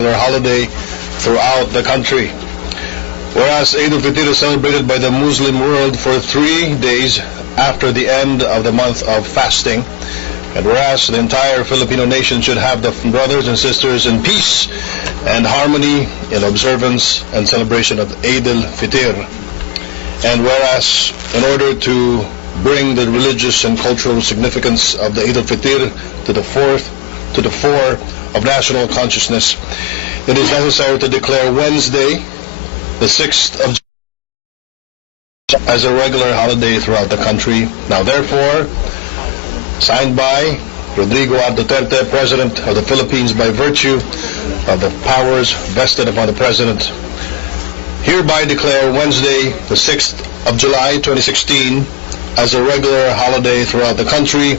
their holiday throughout the country. Whereas Eid al-Fitr is celebrated by the Muslim world for 3 days after the end of the month of fasting, and whereas the entire Filipino nation should have the brothers and sisters in peace and harmony in observance and celebration of Eid al-Fitr, and whereas in order to bring the religious and cultural significance of the Eid al-Fitr to the fore of national consciousness, it is necessary to declare Wednesday, the 6th of July, as a regular holiday throughout the country. Now therefore, signed by Rodrigo R. Duterte, President of the Philippines, by virtue of the powers vested upon the President, hereby declare Wednesday, the 6th of July, 2016, as a regular holiday throughout the country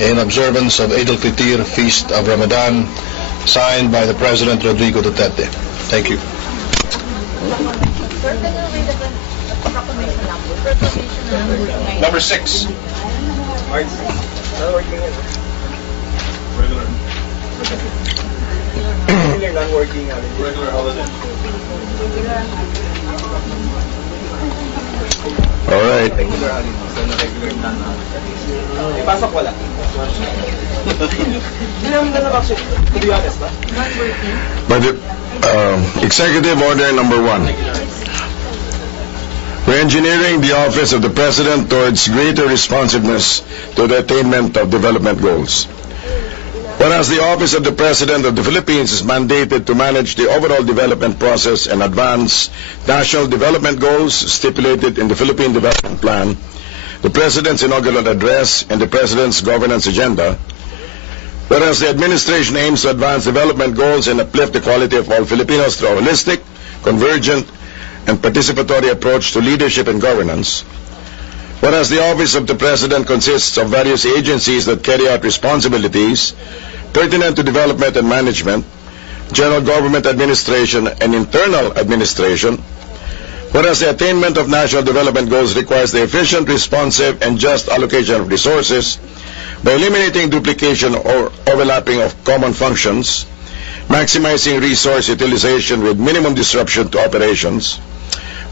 in observance of Eid al-Fitr, Feast of Ramadan, signed by the President Rodrigo Duterte. Thank you. Number 6. Regular holiday. All right. Ipasok wala. To be honest, ba? But Executive Order number 1. Re-engineering the office of the President towards greater responsiveness to the attainment of development goals. Whereas the Office of the President of the Philippines is mandated to manage the overall development process and advance national development goals stipulated in the Philippine Development Plan, the President's inaugural address, and the President's governance agenda. Whereas the administration aims to advance development goals and uplift the quality of all Filipinos through a holistic, convergent, and participatory approach to leadership and governance. Whereas the Office of the President consists of various agencies that carry out responsibilities pertinent to development and management, general government administration, and internal administration. Whereas the attainment of national development goals requires the efficient, responsive, and just allocation of resources by eliminating duplication or overlapping of common functions, maximizing resource utilization with minimum disruption to operations,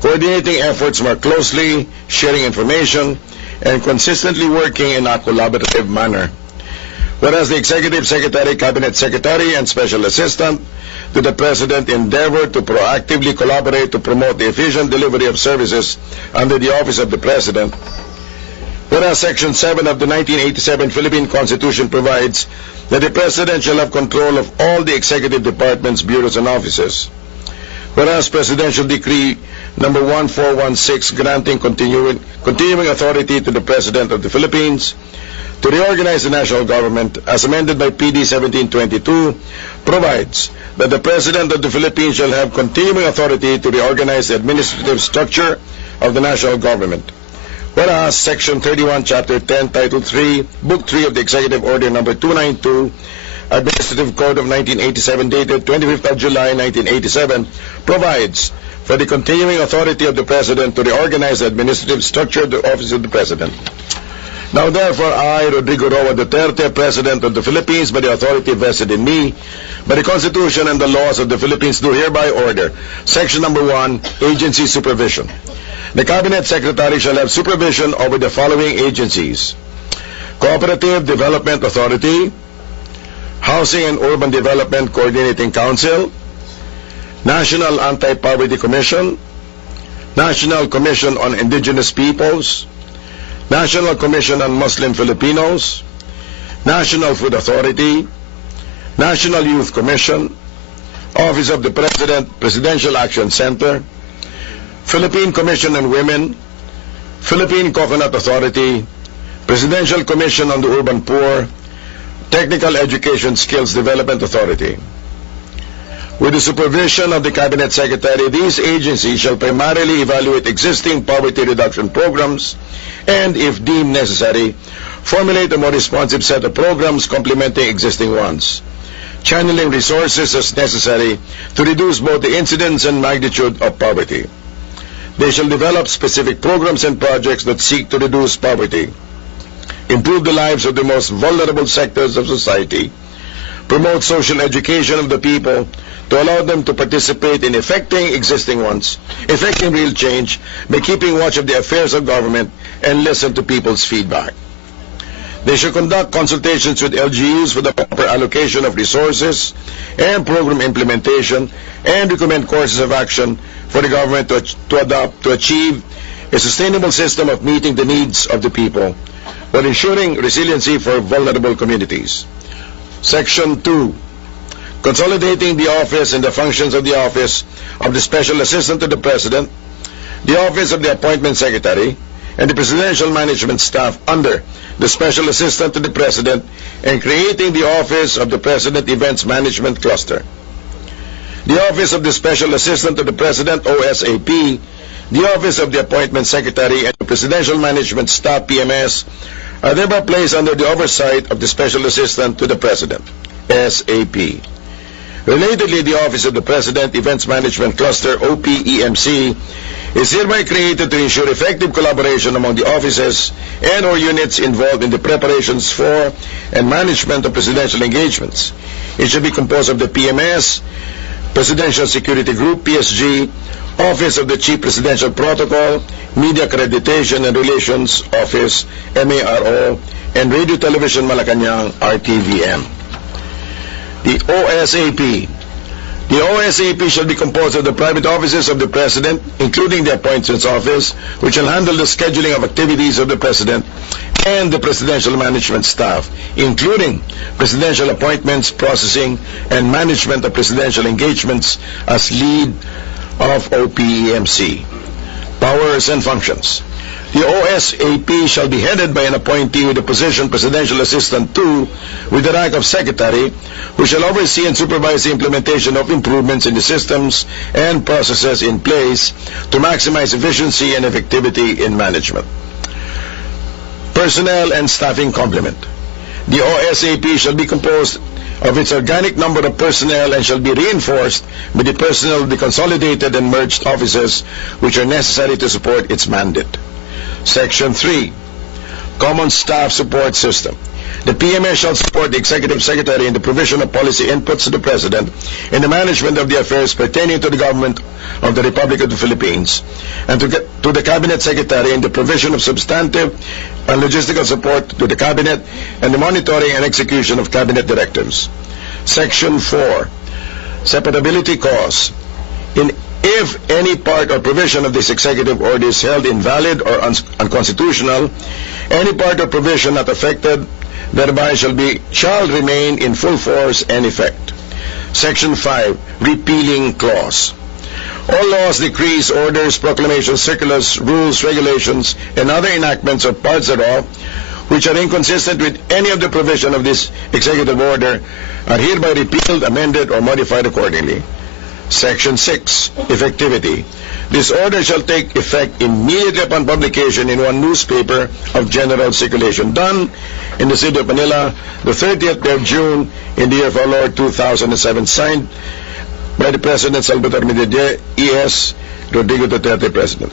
coordinating efforts more closely, sharing information, and consistently working in a collaborative manner. Whereas the Executive Secretary, Cabinet Secretary, and Special Assistant to the President endeavor to proactively collaborate to promote the efficient delivery of services under the Office of the President. Whereas Section 7 of the 1987 Philippine Constitution provides that the President shall have control of all the executive departments, bureaus, and offices. Whereas Presidential Decree number 1416 granting continuing authority to the President of the Philippines to reorganize the national government, as amended by PD 1722, provides that the President of the Philippines shall have continuing authority to reorganize the administrative structure of the national government. Whereas Section 31, Chapter 10, Title 3, Book 3 of the Executive Order number 292, Administrative Code of 1987, dated 25th of July, 1987, provides for the continuing authority of the President to reorganize the administrative structure of the Office of the President. Now therefore, I, Rodrigo Roa Duterte, President of the Philippines, by the authority vested in me, by the Constitution and the laws of the Philippines, do hereby order, Section number 1, Agency Supervision. The Cabinet Secretary shall have supervision over the following agencies: Cooperative Development Authority, Housing and Urban Development Coordinating Council, National Anti-Poverty Commission, National Commission on Indigenous Peoples, National Commission on Muslim Filipinos, National Food Authority, National Youth Commission, Office of the President, Presidential Action Center, Philippine Commission on Women, Philippine Coconut Authority, Presidential Commission on the Urban Poor, Technical Education Skills Development Authority. With the supervision of the Cabinet Secretary, these agencies shall primarily evaluate existing poverty reduction programs and, if deemed necessary, formulate a more responsive set of programs complementing existing ones, channeling resources as necessary to reduce both the incidence and magnitude of poverty. They shall develop specific programs and projects that seek to reduce poverty, improve the lives of the most vulnerable sectors of society, promote social education of the people to allow them to participate in effecting real change by keeping watch of the affairs of government and listen to people's feedback. They should conduct consultations with LGUs for the proper allocation of resources and program implementation, and recommend courses of action for the government to adopt to achieve a sustainable system of meeting the needs of the people while ensuring resiliency for vulnerable communities. Section 2. Consolidating the office and the functions of the Office of the Special Assistant to the President, the Office of the Appointment Secretary, and the Presidential Management Staff under the Special Assistant to the President, and creating the Office of the President Events Management Cluster. The Office of the Special Assistant to the President, OSAP, the Office of the Appointment Secretary, and the Presidential Management Staff, PMS, are thereby placed under the oversight of the Special Assistant to the President, SAP. Relatedly, the Office of the President Events Management Cluster, OPEMC, is hereby created to ensure effective collaboration among the offices and or units involved in the preparations for and management of presidential engagements. It should be composed of the PMS, Presidential Security Group, PSG, Office of the Chief Presidential Protocol, Media Accreditation and Relations Office, MARO, and Radio Television Malacanang, RTVM. The OSAP. The OSAP shall be composed of the private offices of the President, including the Appointments Office, which will handle the scheduling of activities of the President, and the Presidential Management Staff, including presidential appointments, processing, and management of presidential engagements as lead of OPEMC. Powers and functions. The OSAP shall be headed by an appointee with the position Presidential Assistant to, with the rank of Secretary, who shall oversee and supervise the implementation of improvements in the systems and processes in place to maximize efficiency and effectivity in management. Personnel and staffing complement. The OSAP shall be composed of its organic number of personnel and shall be reinforced with the personnel of the consolidated and merged offices which are necessary to support its mandate. Section 3. Common Staff Support System. The PMS shall support the Executive Secretary in the provision of policy inputs to the President in the management of the affairs pertaining to the government of the Republic of the Philippines, and to the Cabinet Secretary in the provision of substantive and logistical support to the Cabinet and the monitoring and execution of Cabinet directives. Section 4. Separability cause. If any part or provision of this executive order is held invalid or unconstitutional, any part or provision not affected thereby shall remain in full force and effect. Section 5. Repealing clause. All laws, decrees, orders, proclamations, circulars, rules, regulations, and other enactments or parts thereof, which are inconsistent with any of the provision of this executive order, are hereby repealed, amended, or modified accordingly. Section 6. Effectivity. This order shall take effect immediately upon publication in one newspaper of general circulation, done in the City of Manila, the 30th day of June, in the year of our Lord 2007, signed by the President Salvador Medellín, E.S. Rodrigo Duterte, President.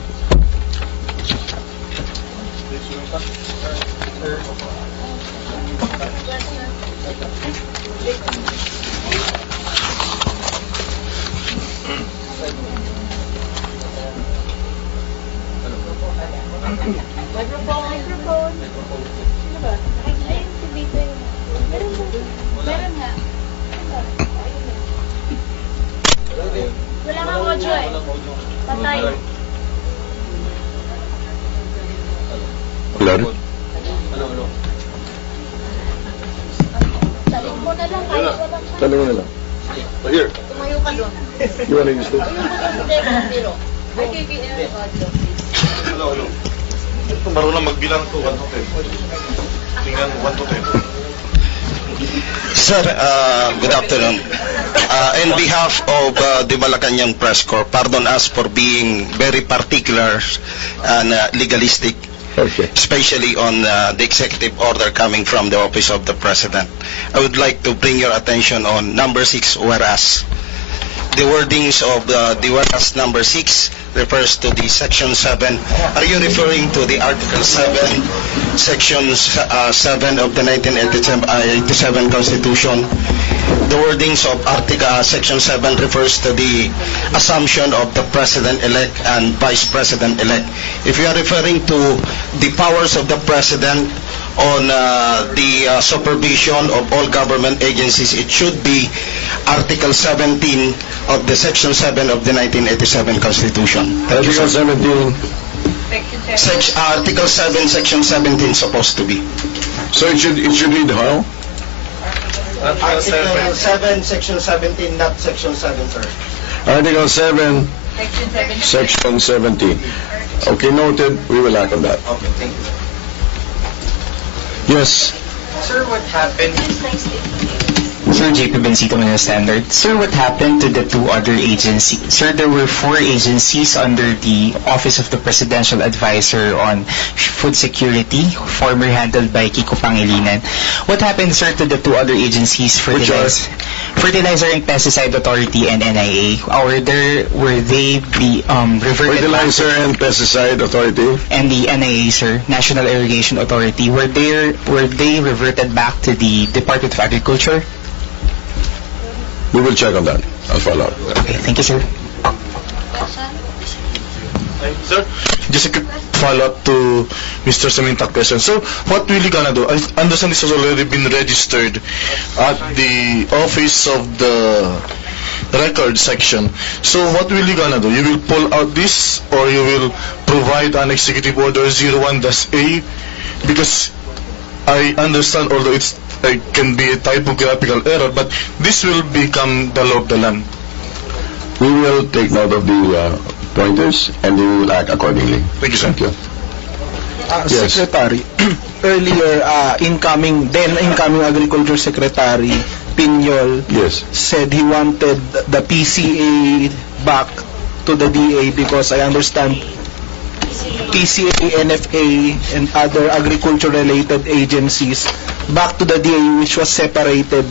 Microphone. Sino ba? Ayun, si Vito yun. Meron nga. Wala nga audio eh. Patay. Wala rin. Tanong mo na lang. Tanong mo na lang. Here. Tumayo ka doon. You wanna use this? Hindi, zero. Ay, KBL audio, please. Hello. Ito marunong magbilang to 1 to 10. Tingnan 1 to 10. Sir, good afternoon. In behalf of the Malacanang Press Corps, pardon us for being very particular and legalistic, especially on the executive order coming from the Office of the President. I would like to bring your attention on number 6, whereas. The wordings of the whereas number 6 refers to the Section 7. Are you referring to the Article 7, Section 7 of the 1987 Constitution? The wordings of Section 7 refers to the assumption of the President-elect and Vice President-elect. If you are referring to the powers of the President on the supervision of all government agencies, it should be Article 17 of the Section 7 of the 1987 Constitution. Article 17. Article 7, Section 17 supposed to be. So it should read how? Article 7, Section 17, not Section 7, sir. Article 7, Section 17. Okay, noted. We will act on that. Okay, thank you. Yes. Sir, what happened? Sir, JP Bencito, Manila Standard. Sir, what happened to the two other agencies? Sir, there were 4 agencies under the Office of the Presidential Advisor on Food Security, formerly handled by Kiko Pangilinan. What happened, sir, to the 2 other agencies, Fertilizer and Pesticide Authority and NIA? Were they reverted Fertilizer and Pesticide Authority? and the NIA, sir, National Irrigation Authority, were they reverted back to the Department of Agriculture? We will check on that. I'll follow up. Okay, thank you, sir. Sir, just a quick follow-up to Mr. Samintak question. So, what will you gonna do? I understand this has already been registered at the office of the record section. So, what will you gonna do? You will pull out this, or you will provide an executive order 01-A? Because I understand, although it can be a typographical error, but this will become the law of the land. We will take note of the pointers and we will act accordingly. Thank you, sir. Thank you. Yes. Secretary, earlier, incoming Agriculture Secretary Piñol Yes. said he wanted the PCA back to the DA because I understand PCA, NFA, and other agriculture-related agencies back to the DA, which was separated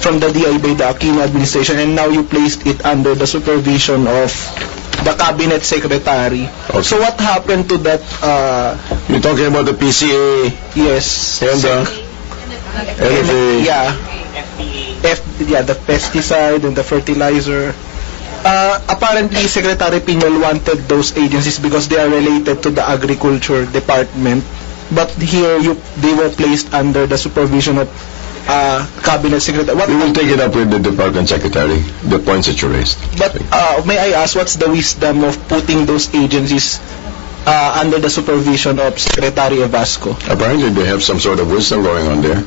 from the DA by the Aquino administration, and now you placed it under the supervision of the Cabinet Secretary. Okay. So what happened to that? You're talking about the PCA Yes. and the NFA. Yeah, the pesticide and the fertilizer. Apparently, Secretary Piñol wanted those agencies because they are related to the Agriculture Department. But here, they were placed under the supervision of Cabinet Secretary. We will take it up with the Department Secretary, the points that you raised. But may I ask, what's the wisdom of putting those agencies under the supervision of Secretary Evasco? Apparently, they have some sort of wisdom going on there.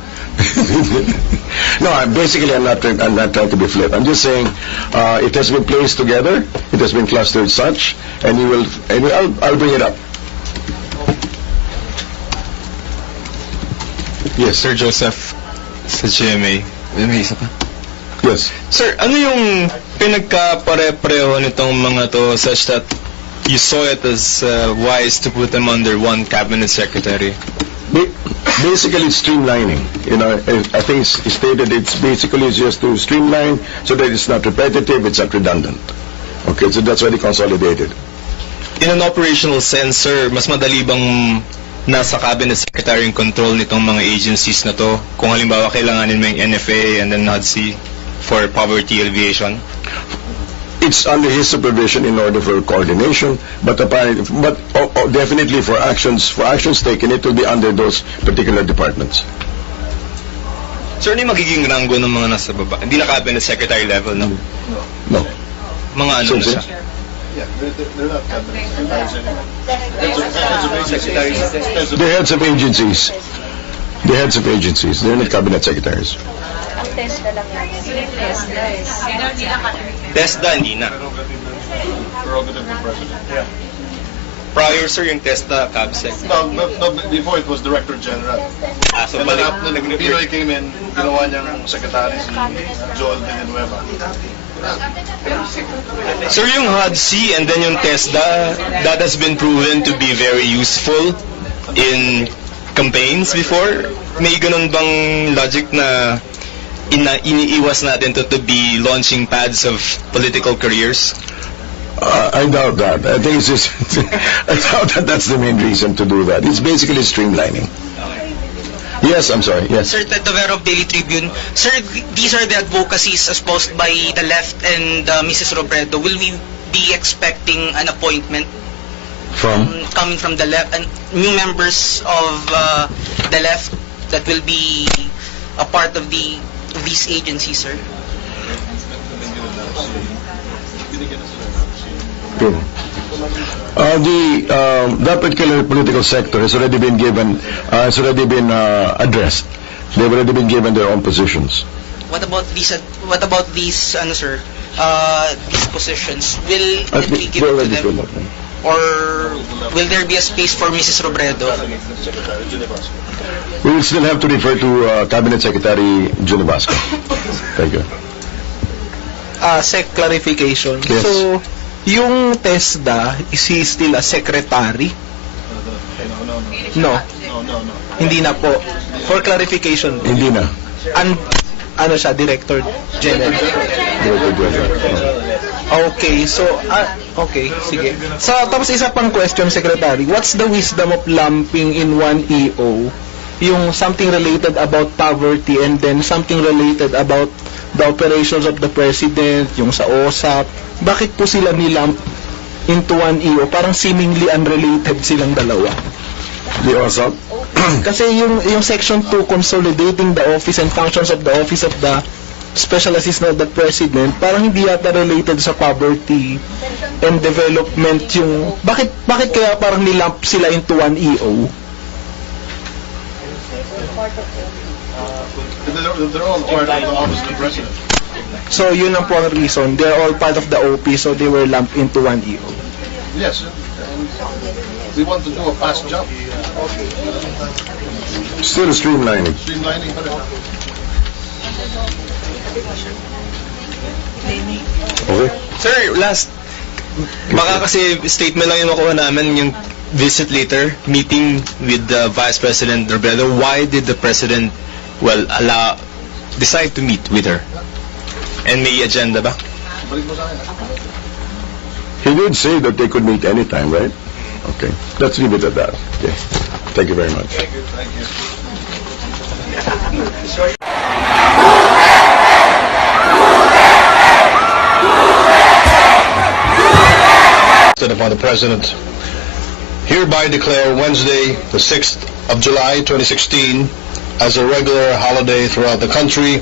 No, basically, I'm not trying to be flip. I'm just saying it has been placed together, it has been clustered such, and I'll bring it up. Yes, Sir Joseph sa GMA. May isa pa? yes. Sir, ano yung pinagkapare-pareho nitong mga to such that you saw it as wise to put them under one cabinet secretary? Basically, it's streamlining. I think it's stated it's basically just to streamline so that it's not repetitive, it's not redundant. Okay, so that's why they consolidated. In an operational sense, sir, mas madali bang nasa cabinet secretary yung control nitong mga agencies na to? Kung halimbawa kailanganin mo yung NFA and then NHDC for poverty alleviation? It's under his supervision in order for coordination, but definitely for actions taken, it will be under those particular departments. Sir, ano yung magiging ranggo ng mga nasa baba? Hindi na cabinet secretary level, no? No. Mga ano na siya? They're not secretaries. The heads of agencies. The heads of agencies. They're not cabinet secretaries. Ang test na lang TESDA, hindi na. Prerogative of President. Yeah. Prior, sir, yung TESDA, CABSEC. No, before it was Director General. So, And then balik. after the Pinoy came in, ginawa niyang secretary si Joel Villanueva. Sir, yung HUD-C and then yung TESDA, that has been proven to be very useful in campaigns before. May ganun bang logic na iniiwas natin to be launching pads of political careers? I doubt that. I think it's just, I doubt that that's the main reason to do that. It's basically streamlining. Yes, I'm sorry, yes. Sir, the Vero of Daily Tribune. Sir, these are the advocacies espoused by the left and Mrs. Robredo. Will we be expecting an appointment coming from the left and new members of the left that will be a part of these agencies, sir? That particular political sector has already been given, addressed. They've already been given their own positions. What about these? Ano, sir? These positions will it be given to them, or will there be a space for Mrs. Robredo? We will still have to refer to Cabinet Secretary June Vasco. Thank you. Sec clarification. Yes. So, yung TESDA, is he still a secretary? No. Hindi na po. For clarification. Hindi na. Ano siya, Director General? Director General. Okay, so, okay, sige. So, tapos isa pang question, Secretary. What's the wisdom of lumping in one EO yung something related about poverty and then something related about the operations of the President, yung sa OSAP? Bakit po sila nilump into one EO? Parang seemingly unrelated silang dalawa. The OSAP? Kasi yung Section 2 consolidating the office and functions of the office of the Special Assistant of the President, parang hindi yata related sa poverty and development yung... Bakit kaya parang nilump sila into one EO? They're all part of the office of the president. So yun ang po ang reason. They're all part of the OP, so they were lumped into one EO. Yes, we want to do a fast job. Still streamlining. Streamlining pa rin. Okay. Sir, last, baka kasi statement lang yung makuha namin, yung visit later, meeting with the Vice President Robredo. Why did the President, decide to meet with her? And may agenda ba? He did say that they could meet anytime, right? Okay. Let's leave it at that. Okay. Thank you very much. Thank you. Upon the President, hereby declare Wednesday, the 6th of July, 2016, as a regular holiday throughout the country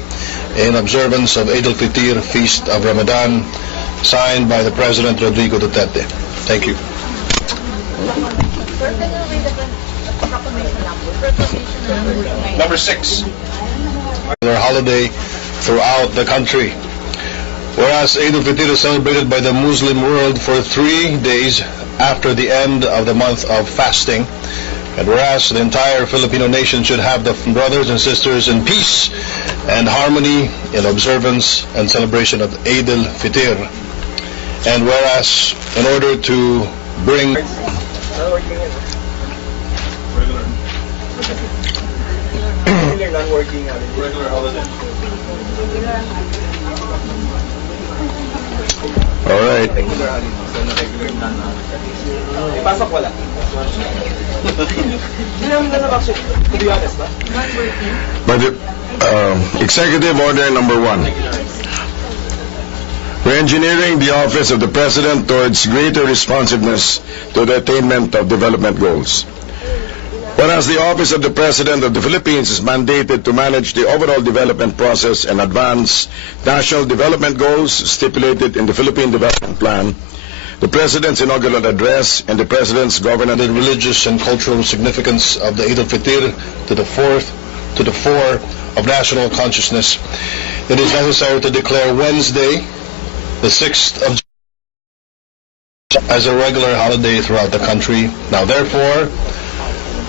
in observance of Eid al-Fitr, Feast of Ramadan, signed by the President Rodrigo Duterte. Thank you. Number 6, regular holiday throughout the country. Whereas Eid al-Fitr is celebrated by the Muslim world for 3 days after the end of the month of fasting, and whereas the entire Filipino nation should have the brothers and sisters in peace and harmony in observance and celebration of Eid al-Fitr, and whereas in order to bring regular holiday. All right. But Executive Order number 1. Re-engineering the office of the President towards greater responsiveness to the attainment of development goals. Whereas the Office of the President of the Philippines is mandated to manage the overall development process and advance national development goals stipulated in the Philippine Development Plan, the President's inaugural address and the President's governance, the religious and cultural significance of the Eid al-Fitr to the fore of national consciousness, it is necessary to declare Wednesday, the 6th of July, as a regular holiday throughout the country. Now therefore,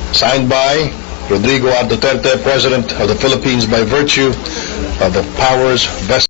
signed by Rodrigo R. Duterte, President of the Philippines, by virtue of the powers vested